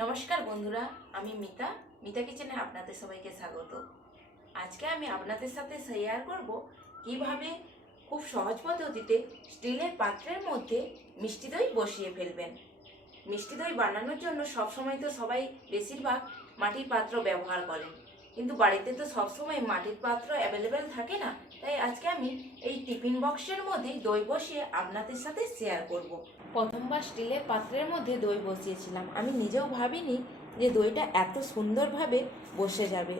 নমস্কার বন্ধুরা, আমি মিতা। মিতা কিচেনে আপনাদের সবাইকে স্বাগত। আজকে আমি আপনাদের সাথে শেয়ার করব কিভাবে খুব সহজ পদ্ধতিতে স্টিলের পাত্রের মধ্যে মিষ্টি দই বসিয়ে ফেলবেন। মিষ্টি দই বানানোর জন্য সবসময় তো সবাই বেশিরভাগ মাটির পাত্র ব্যবহার করেন, কিন্তু বাড়িতে তো সবসময় মাটির পাত্র অ্যাভেলেবেল থাকে না। তাই আজকে আমি এই টিফিন বক্সের মধ্যে দই বসিয়ে আপনাদের সাথে শেয়ার করব। প্রথমবার স্টিলের পাত্রের মধ্যে দই বসিয়েছিলাম, আমি নিজেও ভাবিনি যে দইটা এত সুন্দরভাবে বসে যাবে।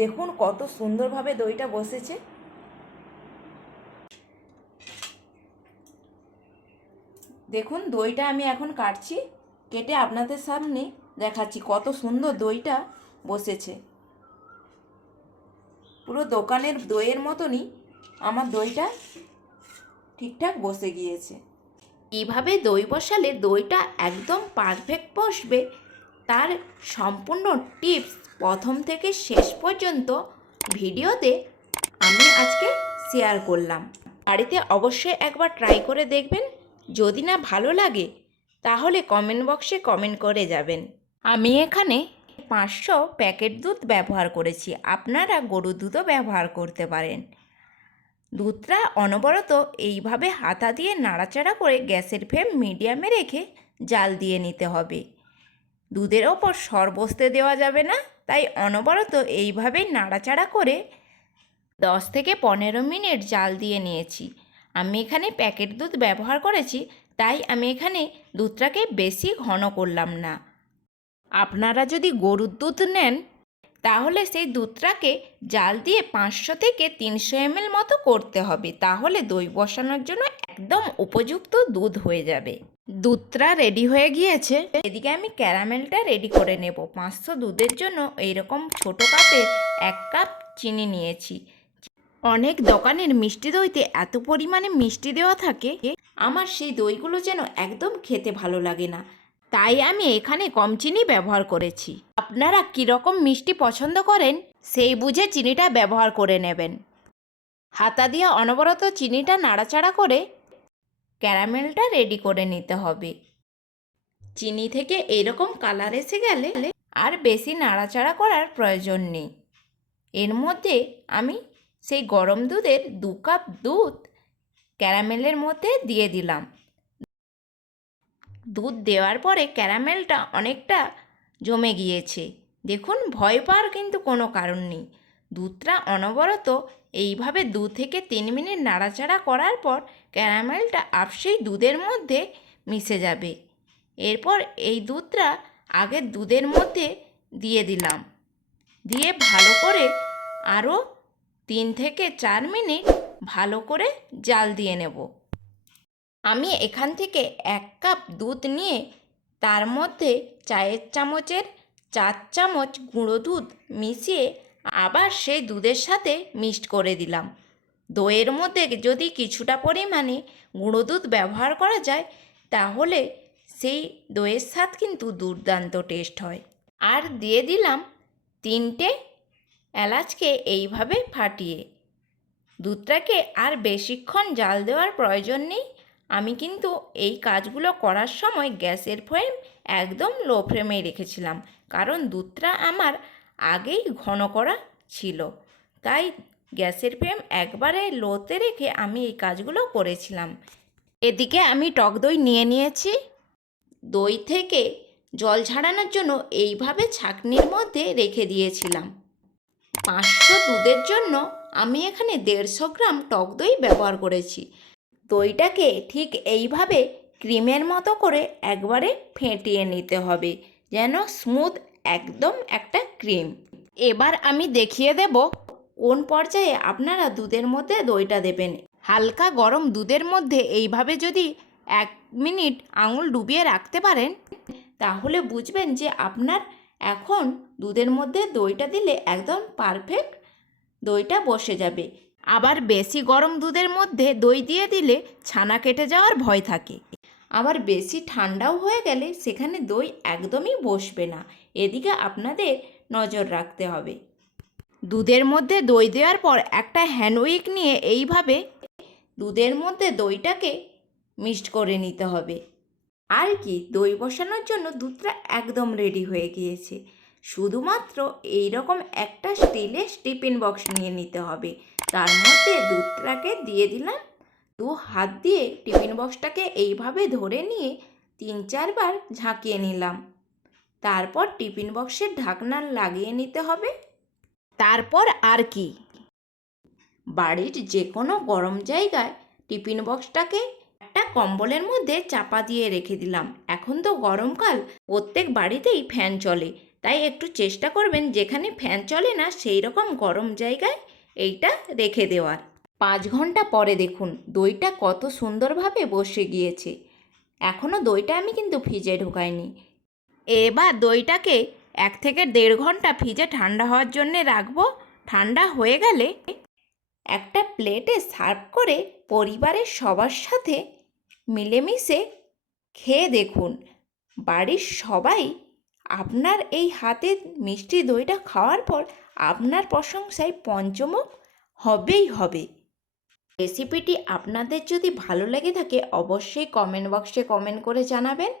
দেখুন কত সুন্দরভাবে দইটা বসেছে। দেখুন দইটা আমি এখন কাটছি, কেটে আপনাদের সামনে দেখাচ্ছি কত সুন্দর দইটা বসেছে। পুরো দোকানের দইয়ের মতনই আমার দইটা ঠিকঠাক বসে গিয়েছে। কিভাবে দই বসালে দইটা একদম পারফেক্ট বসবে তার সম্পূর্ণ টিপস প্রথম থেকে শেষ পর্যন্ত ভিডিওতে আমি আজকে শেয়ার করলাম। বাড়িতে অবশ্যই একবার ট্রাই করে দেখবেন। যদি না ভালো লাগে তাহলে কমেন্ট বক্সে কমেন্ট করে যাবেন। আমি এখানে 500 প্যাকেট দুধ ব্যবহার করেছি, আপনারা গরুর দুধও ব্যবহার করতে পারেন। দুধটা অনবরত এইভাবে হাতা দিয়ে নাড়াচাড়া করে গ্যাসের ফ্লেম মিডিয়ামে রেখে জাল দিয়ে নিতে হবে। দুধের ওপর সর বসতে দেওয়া যাবে না, তাই অনবরত এইভাবে নাড়াচাড়া করে 10 থেকে 15 মিনিট জাল দিয়ে নিয়েছি। আমি এখানে প্যাকেট দুধ ব্যবহার করেছি, তাই আমি এখানে দুধটাকে বেশি ঘন করলাম না। আপনারা যদি গরুর দুধ নেন তাহলে সেই দুধটাকে জাল দিয়ে 500 থেকে 300 ml মতো করতে হবে, তাহলে দই বসানোর জন্য একদম উপযুক্ত দুধ হয়ে যাবে। দুধটা রেডি হয়ে গিয়েছে, এদিকে আমি ক্যারামেলটা রেডি করে নেব। 500 দুধের জন্য এইরকম ছোট কাপে 1 কাপ চিনি নিয়েছি। অনেক দোকানের মিষ্টি দইতে এত পরিমাণে মিষ্টি দেওয়া থাকে, আমার সেই দইগুলো যেন একদম খেতে ভালো লাগে না, তাই আমি এখানে কম চিনি ব্যবহার করেছি। আপনারা কীরকম মিষ্টি পছন্দ করেন সেই বুঝে চিনিটা ব্যবহার করে নেবেন। হাতা দিয়ে অনবরত চিনিটা নাড়াচাড়া করে ক্যারামেলটা রেডি করে নিতে হবে। চিনি থেকে এরকম কালার এসে গেলে আর বেশি নাড়াচাড়া করার প্রয়োজন নেই। এর মধ্যে আমি সেই গরম দুধের 2 কাপ দুধ ক্যারামেলের মধ্যে দিয়ে দিলাম। দুধ দেওয়ার পরে ক্যারামেলটা অনেকটা জমে গিয়েছে। দেখুন, ভয় পাওয়ার কিন্তু কোনো কারণ নেই। দুধটা অনবরত এইভাবে 2 থেকে 3 মিনিট নাড়াচাড়া করার পর ক্যারামেলটা আপসেই দুধের মধ্যে মিশে যাবে। এরপর এই দুধটা আগের দুধের মধ্যে দিয়ে দিলাম, দিয়ে ভালো করে আরও 3 থেকে 4 মিনিট ভালো করে জাল দিয়ে নেব। আমি এখান থেকে 1 কাপ দুধ নিয়ে তার মধ্যে চায়ের চামচের 4 চামচ গুঁড়ো দুধ মিশিয়ে আবার সেই দুধের সাথে মিক্সড করে দিলাম। দইয়ের মধ্যে যদি কিছুটা পরিমাণে গুঁড়ো দুধ ব্যবহার করা যায় তাহলে সেই দইয়ের স্বাদ কিন্তু দুর্দান্ত টেস্ট হয়। আর দিয়ে দিলাম 3টে এলাচকে এইভাবে ফাটিয়ে। দুধটাকে আর বেশিক্ষণ জাল দেওয়ার প্রয়োজন নেই। আমি কিন্তু এই কাজগুলো করার সময় গ্যাসের ফ্লেম একদম লো ফ্লেমে রেখেছিলাম, কারণ দুধটা আমার আগেই ঘন করা ছিল, তাই গ্যাসের ফ্লেম একবারে লোতে রেখে আমি এই কাজগুলো করেছিলাম। এদিকে আমি টক দই নিয়ে নিয়েছি। দই থেকে জল ঝাড়ানোর জন্য এইভাবে ছাঁকনির মধ্যে রেখে দিয়েছিলাম। 500 দুধের জন্য আমি এখানে 150 গ্রাম টক দই ব্যবহার করেছি। দইটাকে ঠিক এইভাবে ক্রিমের মতো করে একবারে ফেটিয়ে নিতে হবে, যেন স্মুথ একদম একটা ক্রিম। এবার আমি দেখিয়ে দেব কোন পর্যায়ে আপনারা দুধের মধ্যে দইটা দেবেন। হালকা গরম দুধের মধ্যে এইভাবে যদি 1 মিনিট আঙুল ডুবিয়ে রাখতে পারেন তাহলে বুঝবেন যে আপনার এখন দুধের মধ্যে দইটা দিলে একদম পারফেক্ট দইটা বসে যাবে। আবার বেশি গরম দুধের মধ্যে দই দিয়ে দিলে ছানা কেটে যাওয়ার ভয় থাকে। আবার বেশি ঠান্ডাও হয়ে গেলে সেখানে দই একদমই বসবে না, এদিকে আপনাদের নজর রাখতে হবে। দুধের মধ্যে দই দেওয়ার পর একটা হ্যান্ড উইক নিয়ে এইভাবে দুধের মধ্যে দইটাকে মিক্সড করে নিতে হবে। আর কি, দই বসানোর জন্য দুধটা একদম রেডি হয়ে গিয়েছে। শুধুমাত্র এই রকম একটা স্টিলের টিফিন বক্স নিয়ে নিতে হবে। তার মধ্যে দুধটাকে দিয়ে দিলাম। দু হাত দিয়ে টিফিন বক্সটাকে এইভাবে ধরে নিয়ে 3-4 বার ঝাঁকিয়ে নিলাম। তারপর টিফিন বক্সের ঢাকনা লাগিয়ে নিতে হবে। তারপর আর কি, বাড়ির যে কোনো গরম জায়গায় টিফিন বক্সটাকে একটা কম্বলের মধ্যে চাপা দিয়ে রেখে দিলাম। এখন তো গরমকাল, প্রত্যেক বাড়িতেই ফ্যান চলে, তাই একটু চেষ্টা করবেন যেখানে ফ্যান চলে না সেই রকম গরম জায়গায় এইটা রেখে দেওয়ার। 5 ঘন্টা পরে দেখুন দইটা কত সুন্দরভাবে বসে গিয়েছে। এখনও দইটা আমি কিন্তু ফ্রিজে ঢোকাইনি। এবার দইটাকে 1 থেকে 1.5 ঘন্টা ফ্রিজে ঠান্ডা হওয়ার জন্যে রাখবো। ঠান্ডা হয়ে গেলে একটা প্লেটে সার্ভ করে পরিবারের সবার সাথে মিলেমিশে খেয়ে দেখুন। বাড়ির সবাই আপনার এই হাতের মিষ্টি দইটা খাওয়ার পর আপনার প্রশংসায় পঞ্চমুখ হবেই হবে। রেসিপিটি আপনাদের যদি ভালো লেগে থাকে অবশ্যই কমেন্ট বক্সে কমেন্ট করে জানাবেন।